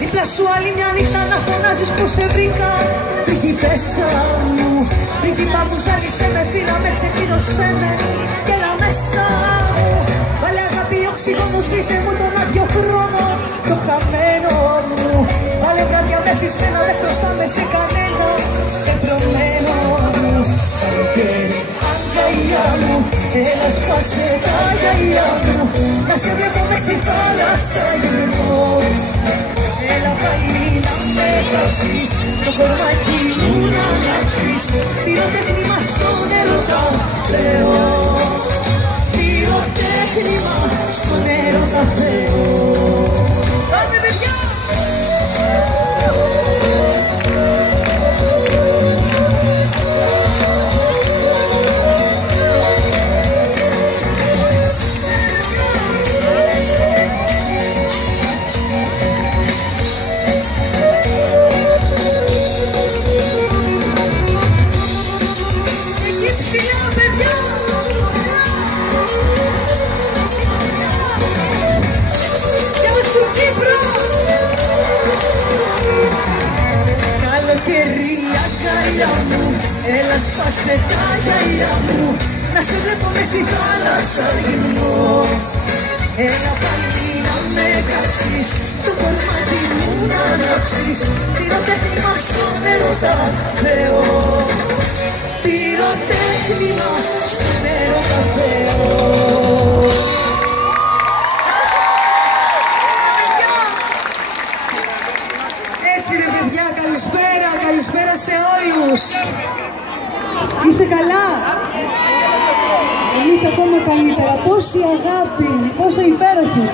Δίπλα σου άλλη μια νύχτα να φωνάζεις πως σε βρήκα. Πριγκιπέσσα μου, πριγκιπά μου, ζάλισε με, φίλα με, ξεκίνωσέ με και έλα μέσα μου. Βάλε αγάπη οξυγόνο, σβήσε μου τον άδειο χρόνο, το χαμένο μου. Βάλε βράδια μεθυσμένα, δεν χρωστάμε σε κανένα, πεπρωμένο μου. Καλοκαίρι, αγκαλιά μου, έλα σπάσε τα γυαλιά μου, να σε βλέπω μες στη θάλασσα γυρνώ. Έλα πάλι να με κάψεις, το κορμάκι μου να ανάψεις, πυροτέχνημα στον έρωτα Θεό, πυροτέχνημα στον έρωτα Θεό. Πάμε παιδιά! Καλοκαίρι αγκαλιά μου, έλα σπάσε τα γυαλιά μου, να σε βλέπω μες στη θάλασσα γυμνώ. Έλα πάλι να με κάψεις, το κορμάκι μου να ανάψεις, πυροτέχνημα στον έρωτα Θεό, πυροτέχνημα στον έρωτα Θεό. Έτσι ρε παιδιά, καλησπέρα, καλησπέρα σε όλους. Είστε καλά? Εμείς ακόμα καλύτερα. Πόση αγάπη, πόσο υπέροχη.